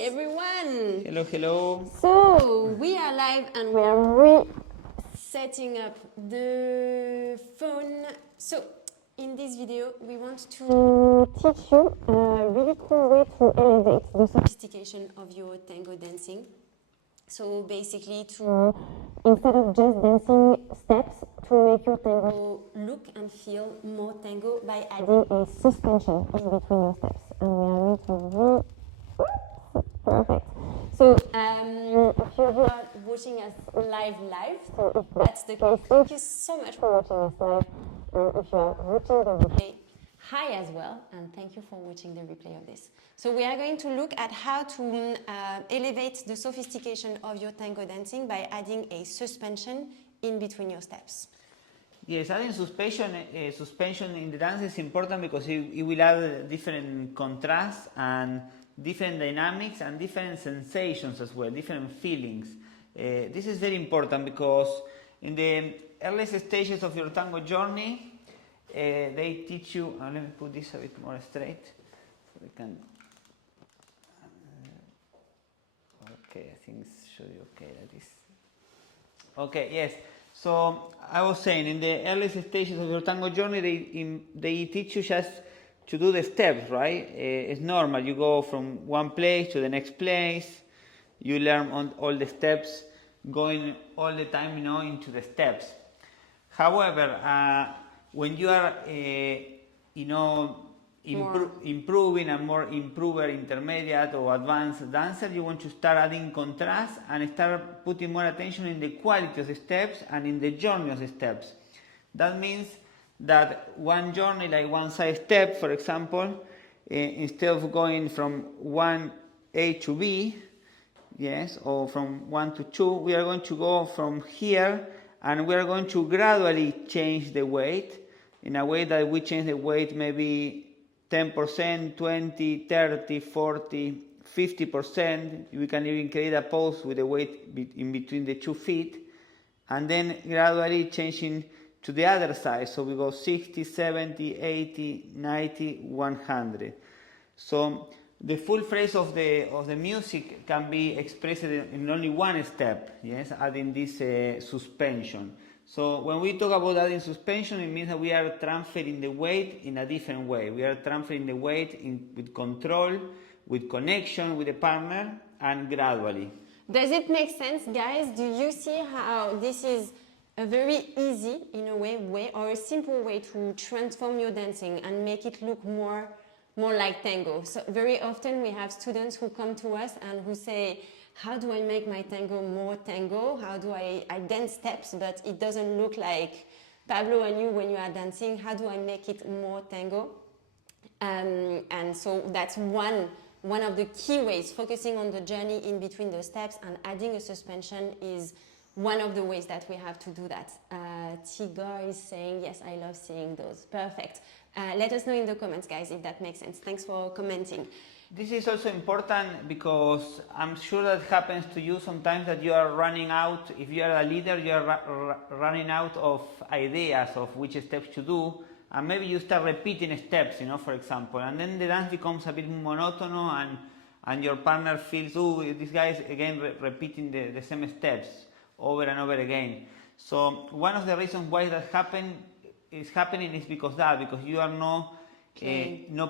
everyone! Hello, hello. So, we are live and we are setting up the phone. So, in this video, we want to teach you a really cool way to elevate the sophistication of your tango dancing. So, basically, instead of just dancing steps, to make your tango look and feel more tango by adding a suspension in between your steps. And we are going to perfect. So, if you are watching us live, so if that's the case, thank you so much for watching us live. If you are watching the replay, hi as well, and thank you for watching the replay of this. So we are going to look at how to elevate the sophistication of your tango dancing by adding a suspension in between your steps. Yes, adding suspension in the dance is important because it will add different contrasts and different dynamics and different sensations as well, different feelings. This is very important because in the earliest stages of your tango journey, they teach you. Let me put this a bit more straight so we can. Okay, I think it should be okay like this. Okay, yes. So I was saying, in the earliest stages of your tango journey, they teach you just to do the steps, right? It's normal. You go from one place to the next place. You learn on all the steps, going all the time, into the steps. However, when you are, improving and more improver, intermediate or advanced dancer, you want to start adding contrast and start putting more attention in the quality of the steps and in the journey of the steps. That means that one journey, like one side step, for example, instead of going from 1A to B, yes, or from 1 to 2, we are going to go from here and we are going to gradually change the weight in a way that we change the weight maybe 10%, 20, 30, 40, 50%. We can even create a pose with the weight in between the 2 feet, and then gradually changing to the other side. So we go 60, 70, 80, 90, 100. So the full phrase of the music can be expressed in only one step, yes, adding this suspension. So when we talk about adding suspension, it means that we are transferring the weight in a different way. We are transferring the weight with control, with connection with the partner, and gradually. Does it make sense, guys? Do you see how this is a very easy, in a way, or a simple way to transform your dancing and make it look more like tango? So very often we have students who come to us and who say, how do I make my tango more tango? How do I dance steps, but it doesn't look like Pablo and you when you are dancing? How do I make it more tango? And so that's one of the key ways. Focusing on the journey in between the steps and adding a suspension is one of the ways that we have to do that. Tigor is saying, yes, I love seeing those. Perfect. Let us know in the comments, guys, if that makes sense. Thanks for commenting. This is also important because I'm sure that happens to you sometimes, that you are running out. If you are a leader, you are running out of ideas of which steps to do, and maybe you start repeating steps, for example, and then the dance becomes a bit monotonous, and your partner feels, oh, this guy is again repeating the same steps over and over again. So one of the reasons why that is happening is because you are not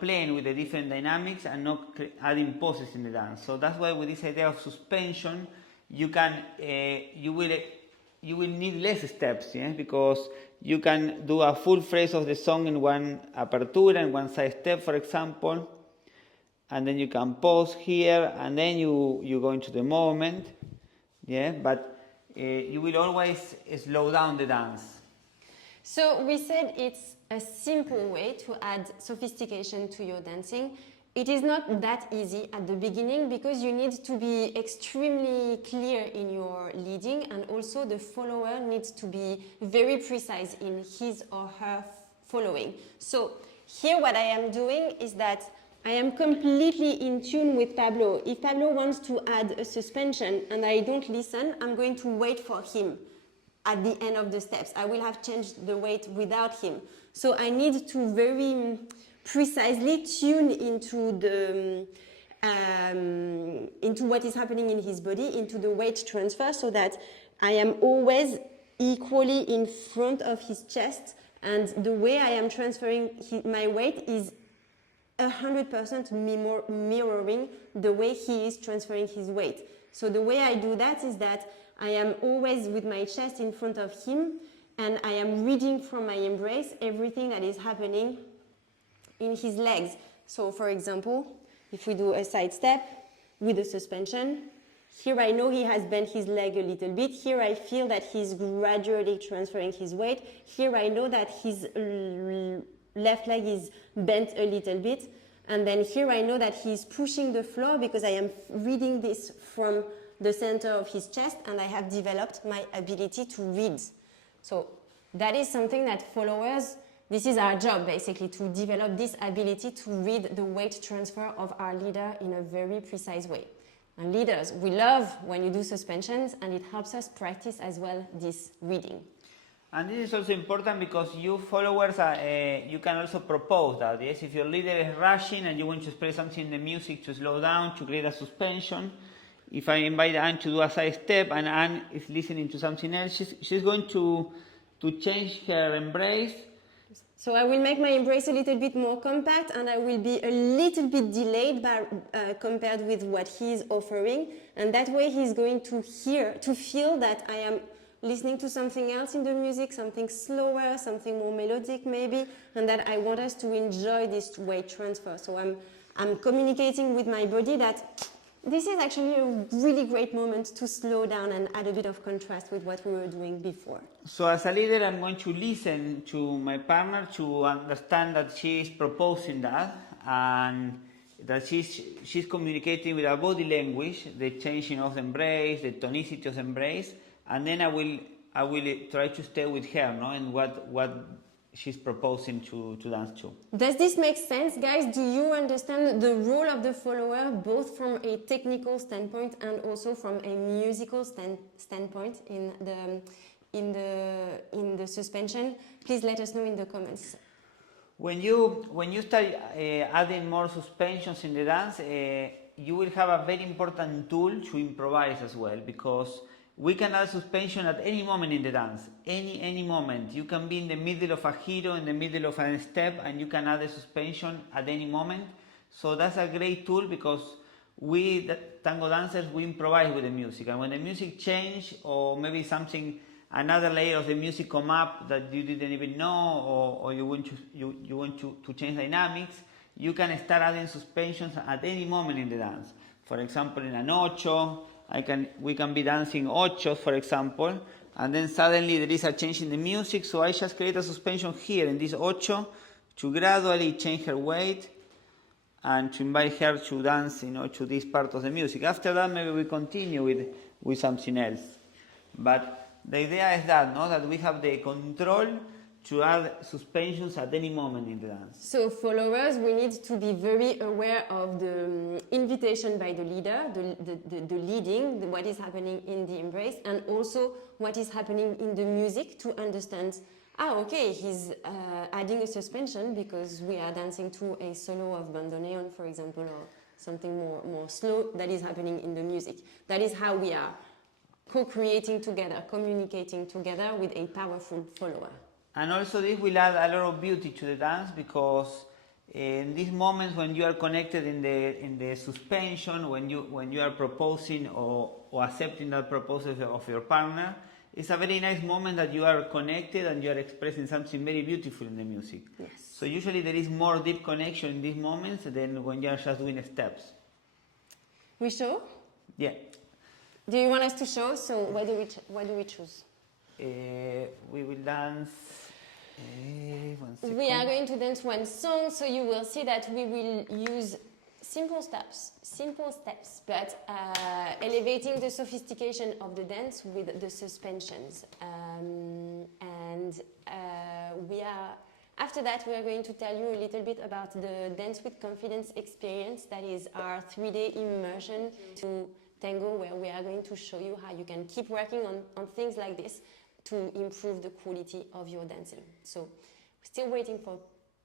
playing with the different dynamics and not adding poses in the dance. So that's why with this idea of suspension, you will need less steps, because you can do a full phrase of the song in one apertura, in one side step, for example, and then you can pause here, and then you go into the moment, but you will always slow down the dance. So we said it's a simple way to add sophistication to your dancing. It is not that easy at the beginning because you need to be extremely clear in your leading, and also the follower needs to be very precise in his or her following. So here what I am doing is that I am completely in tune with Pablo. If Pablo wants to add a suspension and I don't listen, I'm going to wait for him. At the end of the steps, I will have changed the weight without him. So I need to very precisely tune into into what is happening in his body, into the weight transfer, so that I am always equally in front of his chest, and the way I am transferring my weight is 100% mirroring the way he is transferring his weight. So the way I do that is that I am always with my chest in front of him, and I am reading from my embrace everything that is happening in his legs. So for example, if we do a side step with a suspension, here I know he has bent his leg a little bit. Here I feel that he's gradually transferring his weight. Here I know that his left leg is bent a little bit. And then here I know that he's pushing the floor because I am reading this from the center of his chest, and I have developed my ability to read. So that is something that followers, this is our job basically, to develop this ability to read the weight transfer of our leader in a very precise way. And leaders, we love when you do suspensions, and it helps us practice as well this reading. And this is also important because you followers, you can also propose that, yes? If your leader is rushing and you want to express something in the music to slow down, to create a suspension, if I invite Anne to do a side step and Anne is listening to something else, she's going to change her embrace. So I will make my embrace a little bit more compact, and I will be a little bit delayed compared with what he is offering. And that way he's going to feel that I am listening to something else in the music, something slower, something more melodic maybe, and that I want us to enjoy this weight transfer. So I'm communicating with my body that this is actually a really great moment to slow down and add a bit of contrast with what we were doing before. So as a leader, I'm going to listen to my partner to understand that she is proposing that, and that she's communicating with her body language, the changing of the embrace, the tonicity of the embrace, and then I will try to stay with her, no, and what she's proposing to dance to. Does this make sense, guys? Do you understand the role of the follower, both from a technical standpoint and also from a musical standpoint in the suspension? Please let us know in the comments. When you start adding more suspensions in the dance, you will have a very important tool to improvise as well, because we can add suspension at any moment in the dance, any moment. You can be in the middle of a hero, in the middle of a step, and you can add a suspension at any moment. So that's a great tool, because we, the tango dancers, we improvise with the music. And when the music change, or maybe another layer of the music come up that you didn't even know, or you want to change dynamics, you can start adding suspensions at any moment in the dance. For example, in an ocho, we can be dancing ochos, for example, and then suddenly there is a change in the music, so I just create a suspension here in this ocho to gradually change her weight and to invite her to dance, to this part of the music. After that, maybe we continue with something else. But the idea is that, no, that we have the control to add suspensions at any moment in the dance. So followers, we need to be very aware of the invitation by the leader, the leading, what is happening in the embrace, and also what is happening in the music to understand, okay, he's adding a suspension because we are dancing to a solo of bandoneon, for example, or something more slow that is happening in the music. That is how we are co-creating together, communicating together with a powerful follower. And also this will add a lot of beauty to the dance, because in these moments when you are connected in the suspension, when you are proposing or accepting that proposal of your partner, it's a very nice moment that you are connected and you are expressing something very beautiful in the music. Yes. So usually there is more deep connection in these moments than when you are just doing steps. We show? Yeah. Do you want us to show? So what do we choose? We will dance. 1 second. We are going to dance one song, so you will see that we will use simple steps, but elevating the sophistication of the dance with the suspensions. After that, we are going to tell you a little bit about the Dance with Confidence experience. That is our 3-day immersion to tango, where we are going to show you how you can keep working on things like this to improve the quality of your dancing. So we're still waiting for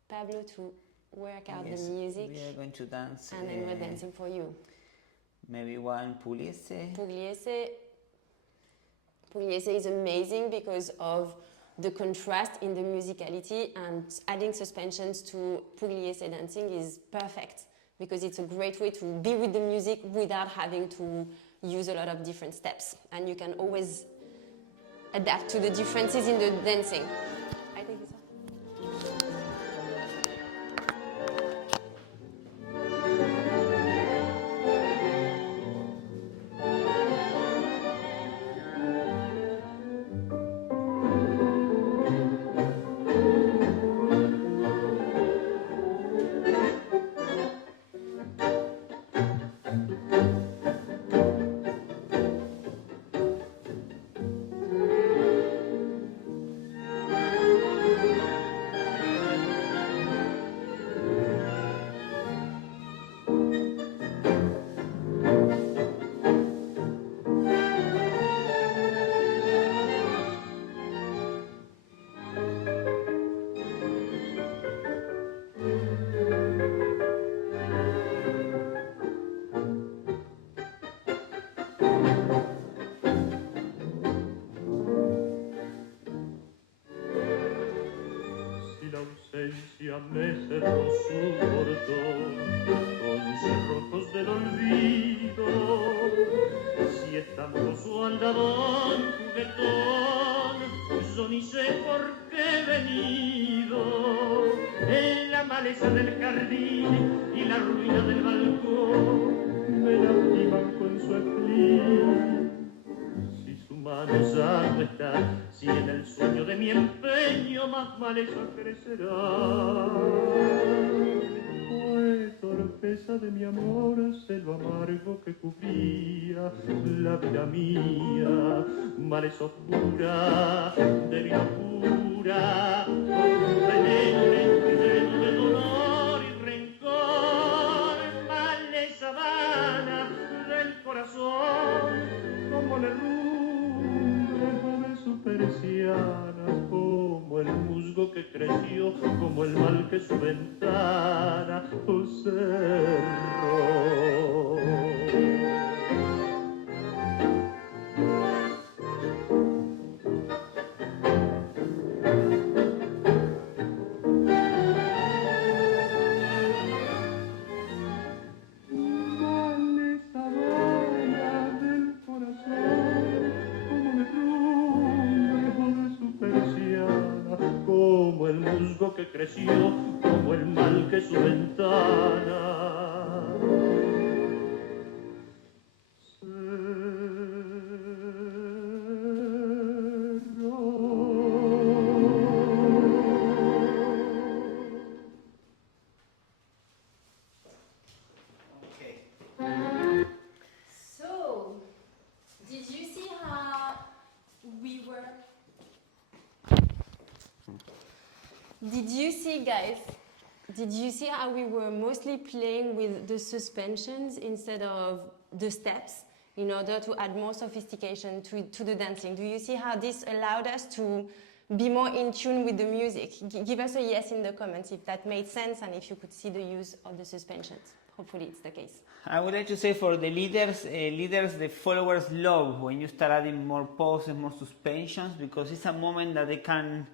Pablo to work out the music. We are going to dance. And then we're dancing for you. Maybe one pugliese. Pugliese is amazing because of the contrast in the musicality, and adding suspensions to pugliese dancing is perfect because it's a great way to be with the music without having to use a lot of different steps, and you can always adapt to the differences in the dancing. I think this one. Me cerró su portón con cerrojos del olvido. Si estampó su andadón juguetón, yo ni sé por qué he venido. En la maleza del jardín y la ruina del balcón me lastiman con su espíritu. Si su mano ya no está, si en el sueño de mi empeño más maleza crecerá. Fue torpeza de mi amor, lo amargo que cubría la vida mía, maleza oscura de mi locura, con un veneno lleno de dolor y rencor, maleza vana del corazón, como la rumbre de su persiana, como el musgo que creció, como el mal que su ventana cerró. Como el musgo que creció, como el mal que su ventana So, did you see how we were? Did you see, guys? Did you see how we were mostly playing with the suspensions instead of the steps in order to add more sophistication to the dancing? Do you see how this allowed us to be more in tune with the music? Give us a yes in the comments if that made sense and if you could see the use of the suspensions. Hopefully it's the case. I would like to say for the leaders, the followers love when you start adding more pauses, more suspensions, because it's a moment that they can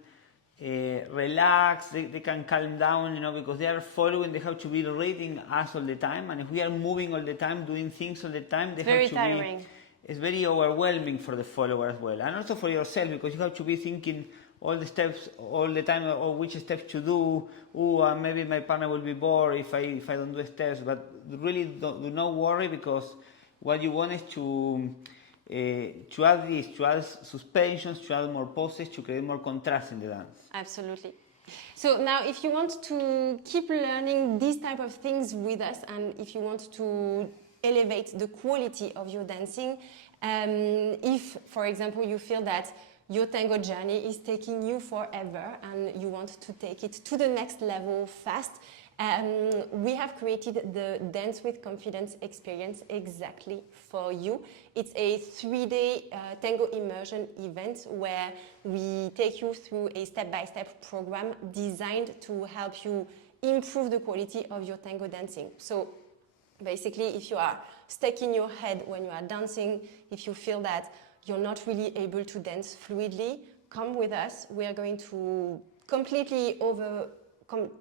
relax, they can calm down, because they are following, they have to be reading us all the time, and if we are moving all the time, doing things all the time, they have to be, it's very overwhelming for the follower as well, and also for yourself, because you have to be thinking all the steps all the time, or which steps to do. Maybe my partner will be bored if I don't do steps, but really do not worry, because what you want is to add suspensions, to add more poses, to create more contrast in the dance. Absolutely. So now if you want to keep learning these type of things with us, and if you want to elevate the quality of your dancing, if, for example, you feel that your tango journey is taking you forever and you want to take it to the next level fast, we have created the Dance with Confidence experience exactly for you. It's a 3-day tango immersion event where we take you through a step-by-step program designed to help you improve the quality of your tango dancing. So Basically, if you are stuck in your head when you are dancing, if you feel that you're not really able to dance fluidly, come with us. We are going to completely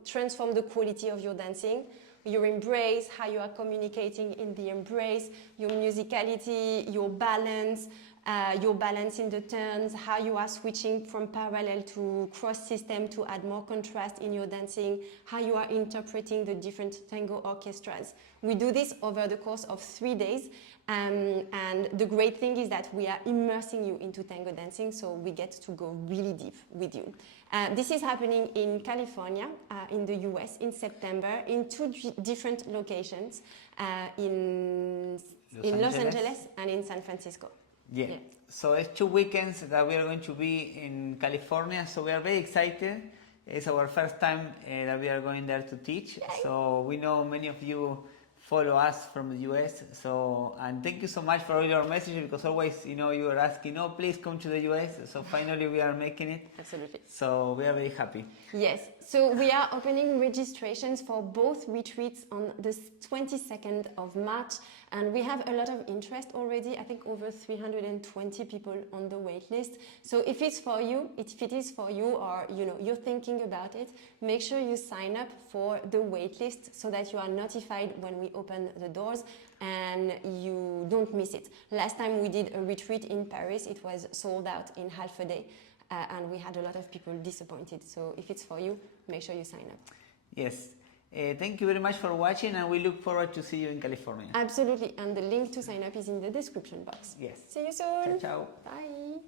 transform the quality of your dancing, your embrace, how you are communicating in the embrace, your musicality, your balance in the turns, how you are switching from parallel to cross system to add more contrast in your dancing, how you are interpreting the different tango orchestras. We do this over the course of 3 days, and the great thing is that we are immersing you into tango dancing, so we get to go really deep with you. This is happening in California, in the US, in September, in 2 different locations, in Los Angeles and in San Francisco. Yeah. So it's 2 weekends that we are going to be in California, so we are very excited. It's our first time that we are going there to teach. Yay. So we know many of you follow us from the US. So, and thank you so much for all your messages, because always, you are asking, oh, please come to the US. So finally we are making it. Absolutely. So we are very happy. Yes. So we are opening registrations for both retreats on the 22nd of March. And we have a lot of interest already. I think over 320 people on the wait list. So if it's for you, if it is for you, or you're thinking about it, make sure you sign up for the wait list so that you are notified when we open the doors and you don't miss it. Last time we did a retreat in Paris, it was sold out in half a day, and we had a lot of people disappointed. So if it's for you, make sure you sign up. Yes. Thank you very much for watching, and we look forward to see you in California. Absolutely, and the link to sign up is in the description box. Yes. See you soon. Ciao, ciao. Bye.